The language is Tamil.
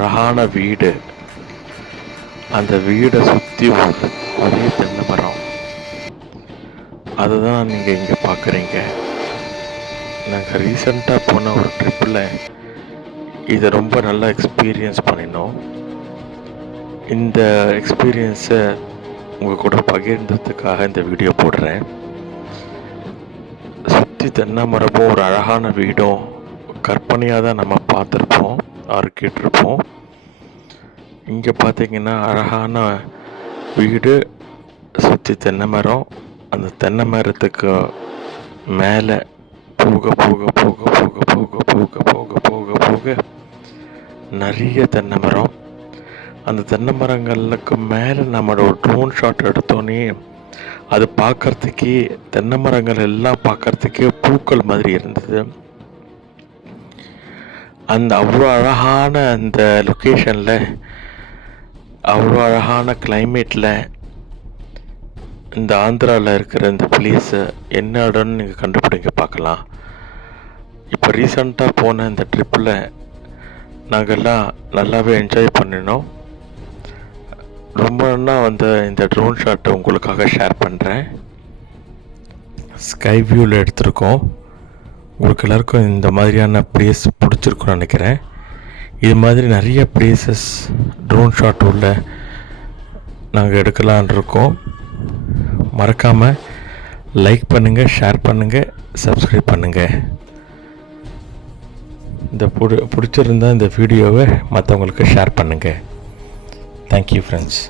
அழகான வீடு, அந்த வீடை சுற்றி ஒரு பெரிய தென்னை மரம், அதுதான் நீங்கள் இங்கே பார்க்குறீங்க. நாங்கள் ரீசெண்டாக போன ஒரு ட்ரிப்பில் இதை ரொம்ப நல்லா எக்ஸ்பீரியன்ஸ் பண்ணினோம். இந்த எக்ஸ்பீரியன்ஸை உங்கள் கூட பகிர்ந்ததுக்காக இந்த வீடியோ போடுறேன். சுற்றி தென்னை மரமும் ஒரு அழகான வீடும் கற்பனையாக தான் நம்ம பார்த்துருப்போம், கேட்டிருப்போம். இங்கே பார்த்தீங்கன்னா அழகான வீடு, சுற்றி தென்னை மரம், அந்த தென்னை மரத்துக்கு மேலே போக போக போக போக போக போக போக போக போக நிறைய தென்னை மரம். அந்த தென்னை மரங்களுக்கு மேலே நம்மளோட ஒரு ட்ரோன் ஷாட் எடுத்தோன்னே அது பார்க்குறதுக்கே, தென்னை மரங்கள் எல்லாம் பார்க்குறதுக்கே பூக்கள் மாதிரி இருந்தது. அந்த அவ்வளோ அழகான அந்த லொக்கேஷனில், அவ்வளோ அழகான கிளைமேட்டில், இந்த ஆந்திராவில் இருக்கிற இந்த பிளேஸு என்ன இடம்னு நீங்கள் கண்டுபிடிக்க பார்க்கலாம். இப்போ ரீசண்டாக போன இந்த ட்ரிப்பில் நாங்கள்லாம் நல்லாவே என்ஜாய் பண்ணினோம். ரொம்ப நாள் இந்த ட்ரோன் ஷாட்டை உங்களுக்காக ஷேர் பண்ணுறேன். ஸ்கை வியூவில் எடுத்திருக்கோம். உங்களுக்கு எல்லாருக்கும் இந்த மாதிரியான ப்ளேஸ் பிடிச்சிருக்குன்னு நினைக்கிறேன். இது மாதிரி நிறைய ப்ளேஸஸ் ட்ரோன் ஷாட் உள்ள நாங்கள் எடுக்கலான் இருக்கோம். மறக்காமல் லைக் பண்ணுங்கள், ஷேர் பண்ணுங்கள், சப்ஸ்கிரைப் பண்ணுங்கள். இந்த பிடிச்சிருந்தால் இந்த வீடியோவை மற்றவங்களுக்கு ஷேர் பண்ணுங்கள். Thank you friends.